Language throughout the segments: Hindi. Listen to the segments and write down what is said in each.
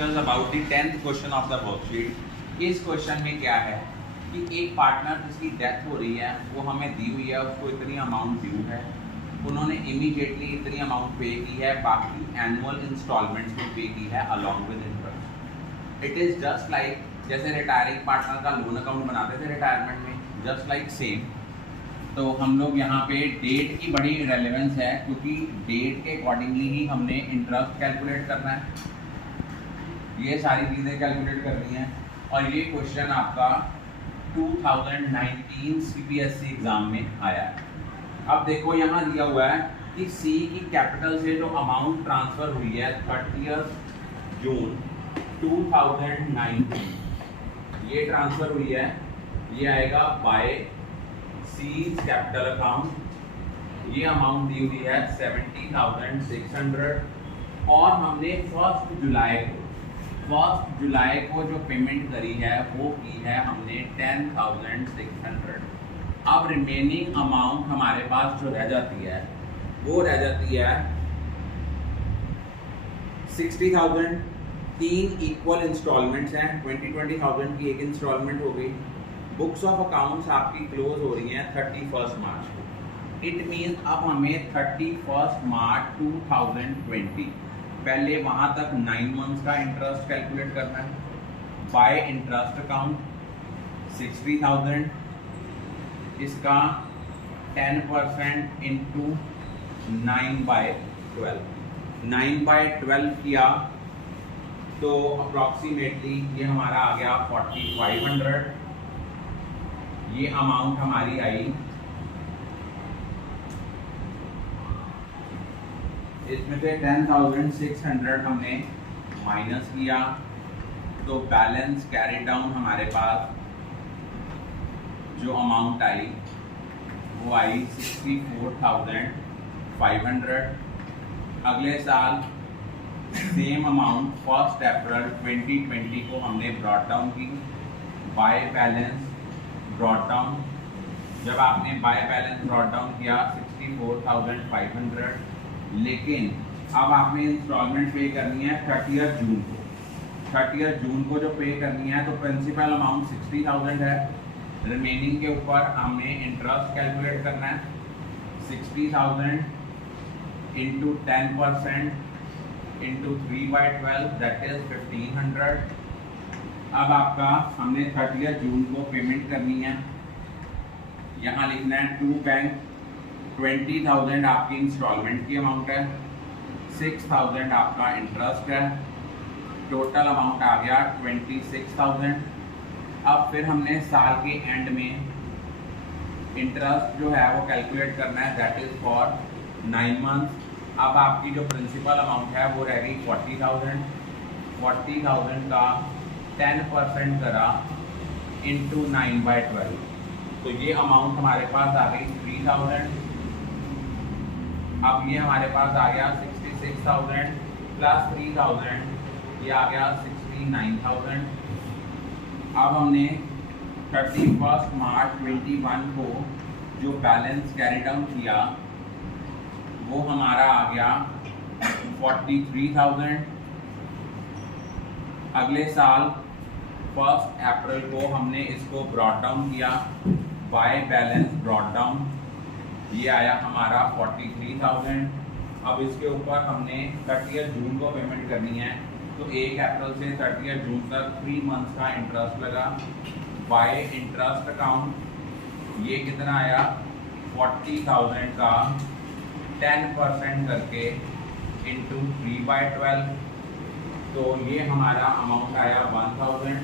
Discuss about the 10th question of the worksheet. इस क्वेश्चन में क्या है कि एक पार्टनर जिसकी डेथ हो रही है वो हमें दी हुई है, उसको इतनी अमाउंट ड्यू है, उन्होंने इमीडिएटली इतनी अमाउंट पे की है, बाकी एनुअल इंस्टॉलमेंट्स में पे की है along with interest. It is just like जैसे रिटायरिंग पार्टनर का लोन अकाउंट बनाते थे रिटायरमेंट में, जस्ट लाइक सेम। तो हम लोग यहाँ पे डेट की बड़ी रेलेवेंस है क्योंकि डेट के अकॉर्डिंगली ही हमने इंटरेस्ट कैलकुलेट करना है, ये सारी चीज़ें कैलकुलेट करनी है। और ये क्वेश्चन आपका 2019 CPSC एग्जाम में आया है। अब देखो यहाँ दिया हुआ है कि सी की कैपिटल से जो अमाउंट ट्रांसफ़र हुई है 30 जून 2019, ये ट्रांसफ़र हुई है, ये आएगा बाय सीज कैपिटल अकाउंट। ये अमाउंट दी हुई है 70,600 और हमने 1 जुलाई को जो पेमेंट करी है वो की है हमने 10,600। अब रिमेनिंग अमाउंट हमारे पास जो रह जाती है वो रह जाती है 60,000। 3 इक्वल इंस्टॉलमेंट्स हैं, 20,000 की एक इंस्टॉलमेंट हो गई। बुक्स ऑफ अकाउंट्स आपकी क्लोज हो रही हैं 31 मार्च को। इट मीन्स अब हमें 31 मार्च 2020 पहले वहाँ तक 9 मंथ्स का इंटरेस्ट कैलकुलेट करना है। बाय इंटरेस्ट अकाउंट 60,000, इसका 10% इंटू 9/12, 9/12 किया तो अप्रॉक्सीमेटली ये हमारा आ गया 4,500। ये अमाउंट हमारी आई, इसमें से 10,600 हमने माइनस किया तो बैलेंस कैरी डाउन हमारे पास जो अमाउंट आई वो आई 64,500। अगले साल सेम अमाउंट 1 अप्रैल 2020 को हमने ब्रॉट डाउन की बाय बैलेंस ब्रॉट डाउन। जब आपने बाय बैलेंस ब्रॉट डाउन किया 64,500, लेकिन अब आपने इंस्टॉलमेंट पे करनी है 30 जून को। 30 जून को जो पे करनी है तो प्रिंसिपल अमाउंट 60,000 है, रिमेनिंग के ऊपर हमने इंटरेस्ट कैलकुलेट करना है। 60,000 इंटू 10% इंटू 3/12 दैट इज 1,500। अब आपका हमने 30 जून को पेमेंट करनी है, यहाँ लिखना है टू बैंक। 20,000 आपकी इंस्टॉलमेंट की अमाउंट है, 6,000 आपका इंटरेस्ट है, टोटल अमाउंट आ गया 26,000। अब फिर हमने साल के एंड में इंटरेस्ट जो है वो कैलकुलेट करना है, दैट इज फॉर 9 मंथ्स। अब आपकी जो प्रिंसिपल अमाउंट है वो रह गई 40,000। 40,000 का 10% करा इंटू 9/12 तो ये अमाउंट हमारे पास आ गई 3,000। अब ये हमारे पास आ गया 66,000 प्लस 3,000, ये आ गया 69,000। अब हमने 31 मार्च 21 को जो बैलेंस कैरी डाउन किया वो हमारा आ गया 43,000। अगले साल 1 अप्रैल को हमने इसको ब्रॉट डाउन किया बाय बैलेंस ब्रॉट डाउन, ये आया हमारा 43,000। अब इसके ऊपर हमने 30 जून को पेमेंट करनी है तो 1 अप्रैल से 30 जून तक 3 मंथ्स का इंटरेस्ट लगा बाय इंटरेस्ट अकाउंट। ये कितना आया 40,000 का 10% करके इंटू 3/12 तो ये हमारा अमाउंट आया 1,000।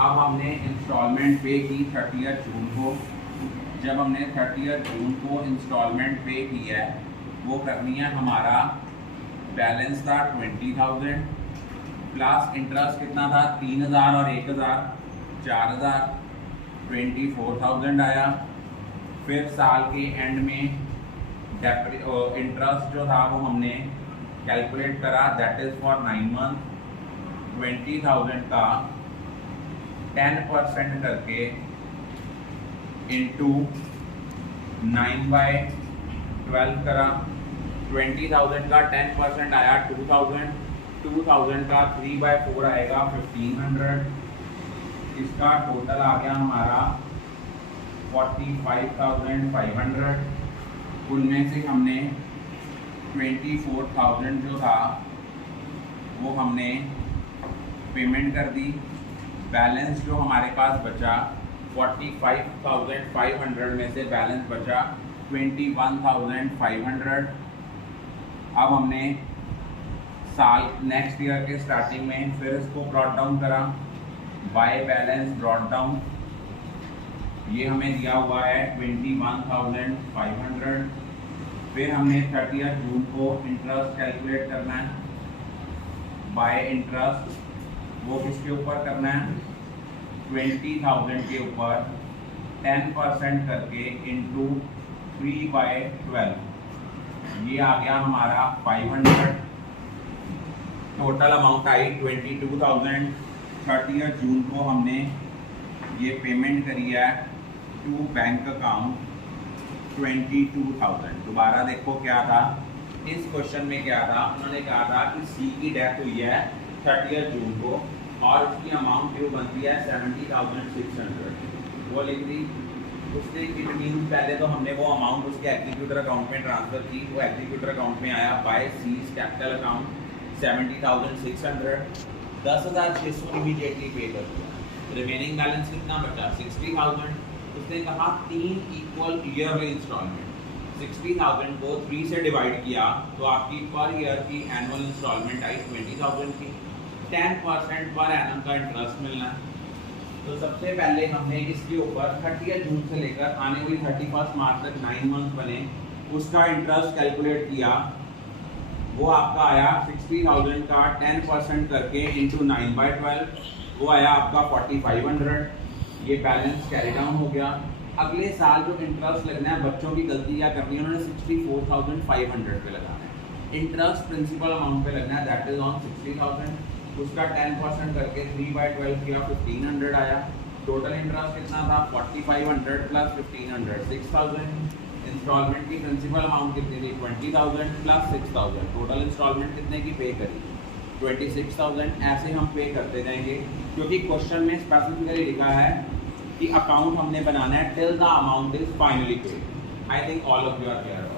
अब हमने इंस्टॉलमेंट पे की 30 जून को। जब हमने 30 जून को इंस्टॉलमेंट पे की है वो करनी है, हमारा बैलेंस था 20,000 प्लस इंटरेस्ट कितना था 3,000 और 1,000 4,000, 24,000 आया। फिर साल के एंड में इंटरेस्ट जो था वो हमने कैलकुलेट करा, दैट इज फॉर 9 मंथ। 20,000 का 10% करके इंटू 9/12 करा। 20,000 का 10% आया 2,000 2000 का 3/4 आएगा 1500। इसका टोटल आ गया हमारा 45,500। उनमें से हमने 24,000 जो था वो हमने पेमेंट कर दी। बैलेंस जो हमारे पास बचा 45,500 में से बैलेंस बचा 21,500। अब हमने साल नेक्स्ट ईयर के स्टार्टिंग में फिर इसको ब्रॉट डाउन करा बाय बैलेंस ब्रॉट डाउन। ये हमें दिया हुआ है 21,500। फिर हमने 30 जून को इंटरेस्ट कैलकुलेट करना है बाय इंटरेस्ट। वो किसके ऊपर करना है 20,000 के ऊपर 10% करके इंटू 3/12। ये आ गया हमारा 500। Total amount I 22,000। 30 जून को हमने ये पेमेंट करी है टू बैंक अकाउंट 22,000। दोबारा देखो क्या था इस क्वेश्चन में, क्या था उन्होंने कहा था कि सी की डेथ हुई है 30 जून को और उसकी अमाउंट ड्यू बनती है 70,600। वो लिख दी उसने। इट मीन पहले तो हमने वो अमाउंट उसके एग्जीक्यूटर अकाउंट में ट्रांसफर की। वो एग्जीक्यूटर अकाउंट में आया by C's capital account 70,600। 10,600 immediately pay कर दिया। रिमेनिंग बैलेंस कितना बचा 60,000। उसने कहा 3 इक्वल ईयरली इंस्टॉलमेंट। 60,000 को 3 से डिवाइड किया तो आपकी पर ईयर की एनुअल इंस्टॉलमेंट आई 20,000 की। 10% पर एनम का इंटरेस्ट मिलना है। तो सबसे पहले हमने इसके ऊपर 30 जून से लेकर आने वाली 31 मार्च तक 9 मंथ बने, उसका इंटरेस्ट कैलकुलेट किया। वो आपका आया 60,000 का 10% करके इंटू 9/12। वो आया आपका 4500। ये बैलेंस कैरी डाउन हो गया। अगले साल जो इंटरेस्ट लगना है, बच्चों की गलती क्या करनी है, उन्होंने 64,500 पे लगाना है। इंटरेस्ट प्रिंसिपल अमाउंट पे लगना है, दैट इज ऑन 60,000। उसका 10% करके 3/12 किया 1500 आया। टोटल इंटरेस्ट कितना था 4500 प्लस 1500 6000। इंस्टॉलमेंट की प्रिंसिपल अमाउंट कितनी थी 20,000 प्लस 6,000। टोटल इंस्टॉलमेंट कितने की पे करी 26,000। ऐसे हम पे करते जाएंगे क्योंकि क्वेश्चन में स्पेसिफिकली लिखा है कि अकाउंट हमने बनाना है till the amount is finally paid. I think all of you are clear.